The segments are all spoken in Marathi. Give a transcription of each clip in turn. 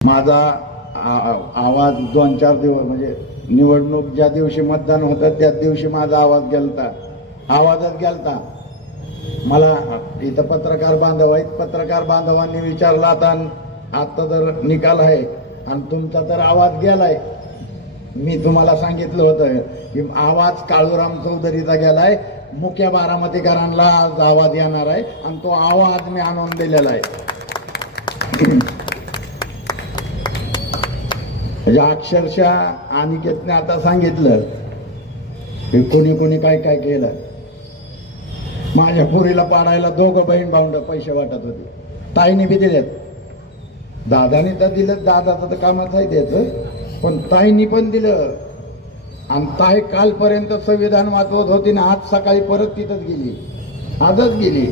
माझा आवाज 2-4 दिवस म्हणजे निवडणूक ज्या दिवशी मतदान होतं त्याच दिवशी माझा आवाजच गेलता. मला इथं पत्रकार बांधव आहेत, पत्रकार बांधवांनी विचारलं आता जर निकाल आहे आणि तुमचा तर आवाज गेलाय. मी तुम्हाला सांगितलं होतं की आवाज काळूराम चौधरीचा गेलाय, मुख्य बारामतीकरांना आज आवाज येणार आहे आणि तो आवाज मी आणून दिलेला आहे. म्हणजे अक्षरशः अनिकेतने आता सांगितलं की कोणी काय काय केलं. माझ्या पुरीला पाडायला दोघं बहीण भावंड पैसे वाटत होते, ताईने बी दिलेत. दादाने तर दिलं, दादाचं तर कामाच आहे त्याचं, पण ताईनी पण दिलं. आणि ताई कालपर्यंत संविधान वाचवत होती ना, आज सकाळी परत तिथंच गेली, आजच गेली.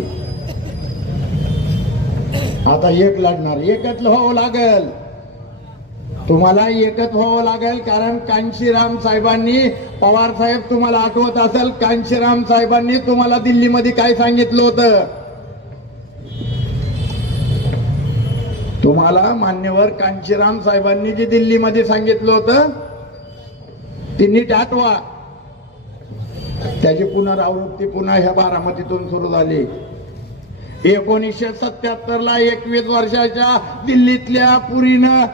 आता एक लढणार, एकच व्हावं लागेल, तुम्हाला एकच व्हावं लागेल. कारण कांशीराम साहेबांनी, पवार साहेब तुम्हाला आठवत असेल, कांशीराम साहेबांनी तुम्हाला दिल्लीमध्ये काय सांगितलं होतं. तुम्हाला मान्यवर कांशीराम साहेबांनी जे दिल्लीमध्ये सांगितलं होतं ते नीट आठवा. त्याची पुनरावृत्ती पुन्हा ह्या बारामतीतून सुरू झाली. 1977 ला 21 वर्षाच्या दिल्लीतल्या पुरीनं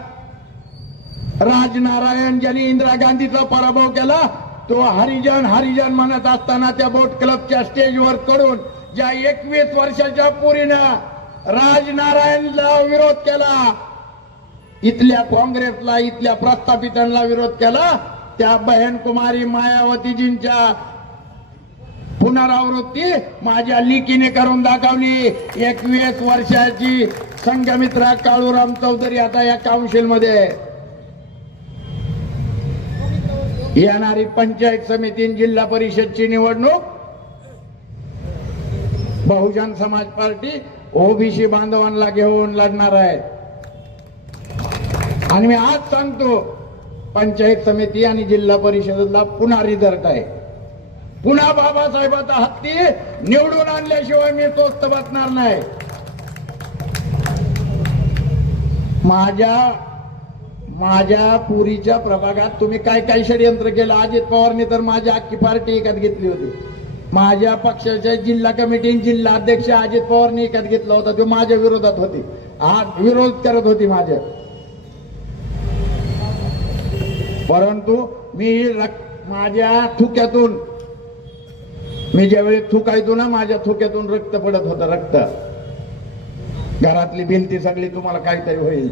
राजनारायण ज्यांनी इंदिरा गांधीचा पराभव केला, तो हरिजन म्हणत असताना त्या बोट क्लबच्या स्टेजवर कडून ज्या 21 वर्षाच्या पुरीनं राजनारायणला विरोध केला, इथल्या काँग्रेसला, इथल्या प्रस्थापितांना विरोध केला, त्या बहन कुमारी मायावतीजींच्या पुनरावृत्ती माझ्या लिकीने करून दाखवली. 21 वर्षाची संघमित्रा काळूराम चौधरी आता या काउन्सिल मध्ये. येणारी पंचायत समिती, जिल्हा परिषदची निवडणूक बहुजन समाज पार्टी ओबीसी बांधवांना घेऊन लढणार आहे. आणि मी आज सांगतो, पंचायत समिती आणि जिल्हा परिषदेला पुन्हा रिझल्ट आहे. पुन्हा बाबासाहेबाचा हत्ती निवडून आणल्याशिवाय मी तोस्त बसणार नाही. माझ्या पुरीच्या प्रभागात तुम्ही काय काय षडयंत्र केलं. अजित पवारनी तर माझी अख्खी पार्टी विकत घेतली होती. माझ्या पक्षाच्या जिल्हा कमिटी, जिल्हा अध्यक्ष अजित पवारनी विकत घेतला होता. तो माझ्या विरोधात होती, विरोध करत होती माझ्या. परंतु मी माझ्या थुक्यातून, मी ज्यावेळी थुकायचो ना, माझ्या थुक्यातून रक्त पडत होतं, रक्त. घरातली भिंती सगळी तुम्हाला काहीतरी होईल.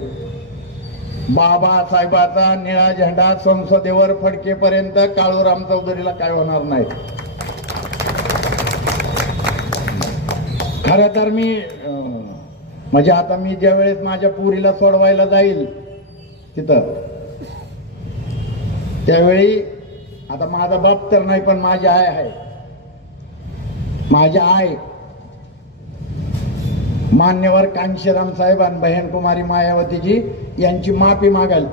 बाबासाहेबाचा निळा झेंडा संसदेवर फडकेपर्यंत काळूराम चौधरीला काय होणार नाही. खरं तर मी म्हणजे आता मी ज्या वेळेस माझ्या पुरीला सोडवायला जाईल तिथं, त्यावेळी आता माझा बाप तर नाही, पण माझी आई आहे. माझ्या आई मान्यवर कांशीराम साहेब आणि बहन कुमारी मायावतीजी यांची माफी मागाल.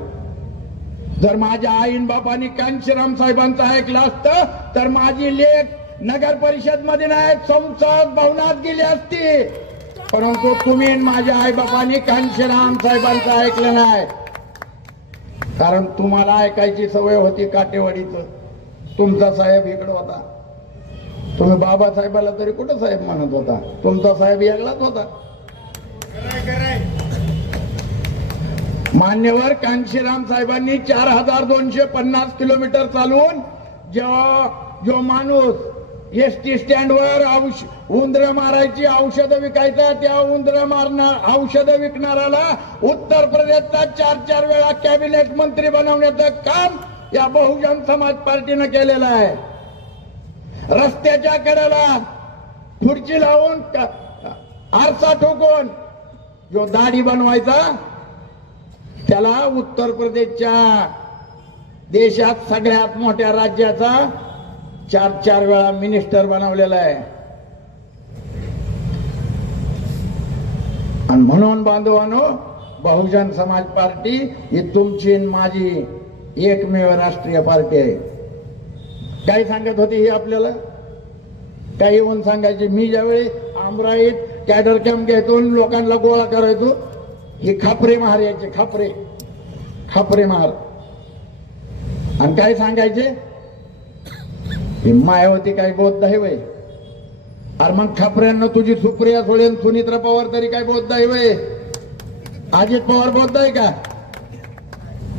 जर माझ्या आईन बापांनी कांशीराम साहेबांचं ऐकलं असतं तर माझी लेक नगर परिषद मध्ये नाही, संसद भवनात गेली असती. परंतु तुम्ही माझ्या आई बापांनी कांशीराम साहेबांचं ऐकलं नाही. कारण तुम्हाला ऐकायची सवय होती काटेवाडीचं. तुमचा साहेब इकडे होता, तुम्ही बाबासाहेबाला तरी कुठं साहेब म्हणत होता, तुमचा साहेब वेगळाच होता. मान्यवर कांशीराम साहेबांनी 4250 किलोमीटर चालवून जो माणूस एसटी स्टँडवर उंदर मारायची औषधं विकायचा, त्या औषधं विकणाऱ्याला उत्तर प्रदेशचा 4 वेळा कॅबिनेट मंत्री बनवण्याचं काम या बहुजन समाज पार्टीनं केलेलं आहे. रस्त्याच्या कडेला खुर्ची लावून आरसा ठोकून जो दाढी बनवायचा, त्याला उत्तर प्रदेशच्या देशात सगळ्यात मोठ्या राज्याचा 4 वेळा मिनिस्टर बनवलेला आहे. आणि म्हणून बांधवांनो, बहुजन समाज पार्टी ही तुमची माझी एकमेव राष्ट्रीय पार्टी आहे. काय सांगत होती ही आपल्याला, काय येऊन सांगायची. मी ज्यावेळी अमराईत कॅडर कॅम्प घेतो, लोकांना गोळा करायचो, ही खापरे मारायचे, खापरे खापरे मार. आणि काय सांगायचे, ही मायावती काय बौद्ध आहे वय? अरे मग खापऱ्यांना तुझी सुप्रिया सुळे, सुनित्रा पवार तरी काय बौद्ध आहे वय? अजित पवार बौद्ध आहे का?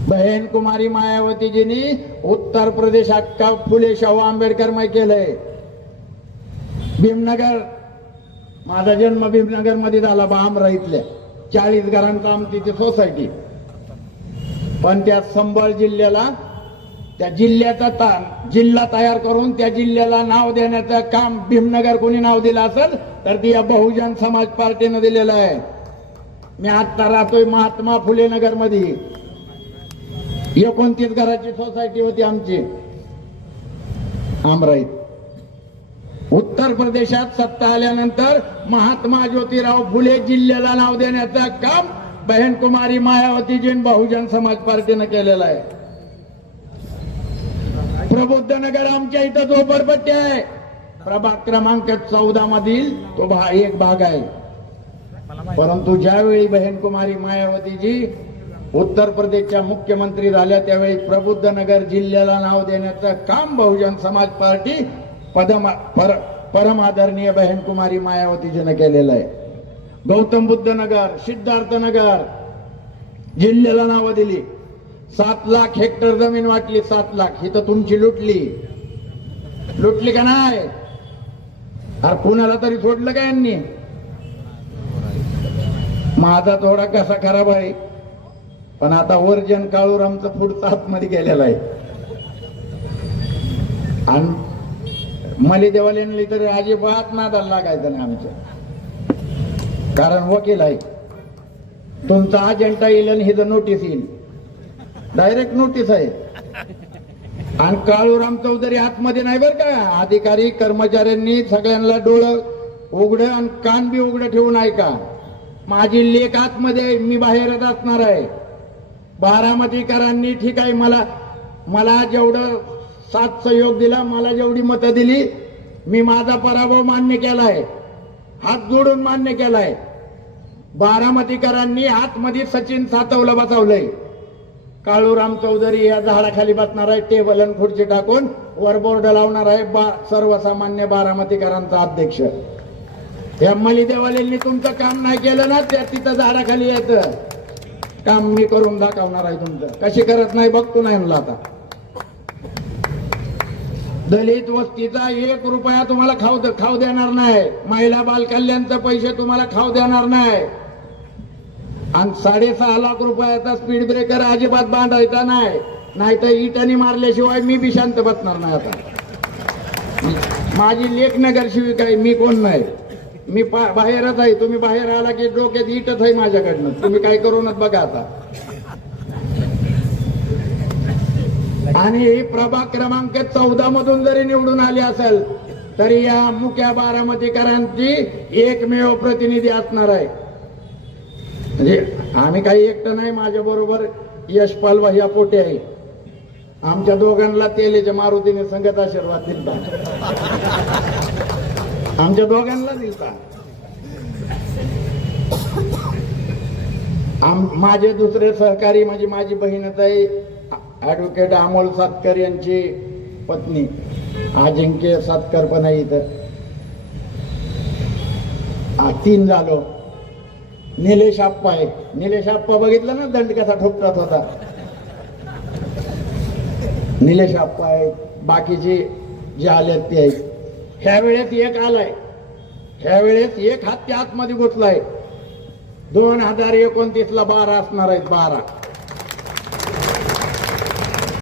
बहन कुमारी मायावतीजींनी उत्तर प्रदेश अख्खा फुले शाहू आंबेडकरमय केलंय. भीमनगर, माझा जन्म भीमनगर मध्ये झाला, बामरा इथल्या 40 घरांचा आमची ती सोसायटी. पण त्या संबळ जिल्ह्याला, त्या जिल्ह्याचा जिल्हा तयार करून त्या जिल्ह्याला नाव देण्याचं काम भीमनगर कोणी नाव दिलं असेल तर ती या बहुजन समाज पार्टीनं दिलेलं आहे. मी आता राहतोय महात्मा फुले नगर मध्ये. 29 घराची सोसायटी होती आमची आमराईत. उत्तर प्रदेशात सत्ता आल्यानंतर महात्मा ज्योतिराव फुले जिल्ह्याला नाव देण्याचं काम बहन कुमारी मायावतीजी बहुजन समाज पार्टीनं केलेलं आहे. प्रबुद्ध नगर आमच्या इथं झोपडपट्टी आहे. प्रभाग क्रमांक 14 मधील तो एक भाग आहे. परंतु ज्यावेळी बहन कुमारी मायावतीजी उत्तर प्रदेशच्या मुख्यमंत्री झाल्या त्यावेळी प्रबुद्ध नगर जिल्ह्याला नाव देण्याचं काम बहुजन समाज पार्टी परम आदरणीय बहन कुमारी मायावतीजीनं केलेलं आहे. गौतम बुद्ध नगर, सिद्धार्थ नगर जिल्ह्याला नावं दिली. 7 लाख हेक्टर जमीन वाटली. 7 लाख ही तर तुमची लुटली का नाही? अरे कुणाला तरी सोडलं का यांनी? माझा थोडा कसा खराब आहे, पण आता वर्जन काळूरामचं पुढचं आतमध्ये गेलेलं आहे. आणि मली देवालेली तर अजिबात नादाला लागायचं नाही आमच्या, कारण वकील आहे. तुमचा अजेंडा येईल आणि हिचं नोटीस येईल, डायरेक्ट नोटीस आहे. आणि काळूराम चौधरी आतमध्ये नाही बरं का. अधिकारी कर्मचाऱ्यांनी सगळ्यांना डोळं उघडं आणि कान बी उघडं ठेवून ऐका. माझी लेख आतमध्ये, मी बाहेरच असणार आहे. बारामतीकरांनी ठीक आहे, मला जेवढं साथ सहयोग दिला, मला जेवढी मतं दिली, मी माझा पराभव मान्य केलाय, हात जोडून मान्य केलाय. बारामतीकरांनी आतमध्ये सचिन सातवला बसवलंय. काळूराम चौधरी या झाडाखाली बसणार आहे, टेबल आणि खुर्ची टाकून वर बोर्ड लावणार आहे, सर्वसामान्य बारामतीकरांचा अध्यक्ष. या मली देवालेंनी तुमचं काम नाही केलं ना, त्या तिथं झाडाखाली यायचं काम मी करून दाखवणार आहे तुमचं. कशी करत नाही बघतो नाही म्हणलं. आता दलित वस्तीचा 1 रुपया तुम्हाला खाऊ देणार नाही. महिला बाल कल्याणचे पैसे तुम्हाला खाऊ देणार नाही. आणि 6.5 लाख रुपयाचा स्पीड ब्रेकर अजिबात बांधायचा नाही, नाहीतर इटाने मारल्याशिवाय मी बी शांत बसणार नाही. आता माझी लेख नगरसेविका आहे, मी कोण नाही, मी बाहेरच आहे. तुम्ही बाहेर आला की डोक्यात इटच आहे माझ्याकडनं, तुम्ही काय करूनच बघा. आता आणि प्रभाग क्रमांक 14 मधून जरी निवडून आले असेल तरी या मुख्य बारामतीकरांची एकमेव प्रतिनिधी असणार आहे. म्हणजे आम्ही काही एकटं नाही, माझ्या बरोबर यशपाल भैया पोटे आहे. आमच्या दोघांना तेलेच्या मारुतीने संगत आशीर्वाद दिलता, आमच्या दोघांना दिलता. माझे दुसरे सहकारी म्हणजे माझी बहीणच आहे, ऍडव्होकेट अमोल सातकर यांची पत्नी अजिंक्य सातकर पण आहे इथं. 3 झालो. निलेश आप्पा आहे. निलेश आप्पा बघितलं ना दंड कसा ठोकतात होता, निलेश आप्पा आहे. बाकीचे जे आले ते आहेत. ह्या वेळेस एक आलाय, ह्या वेळेस एक हात त्या आतमध्ये घुसलाय. 2029 ला 12 असणार आहेत. 12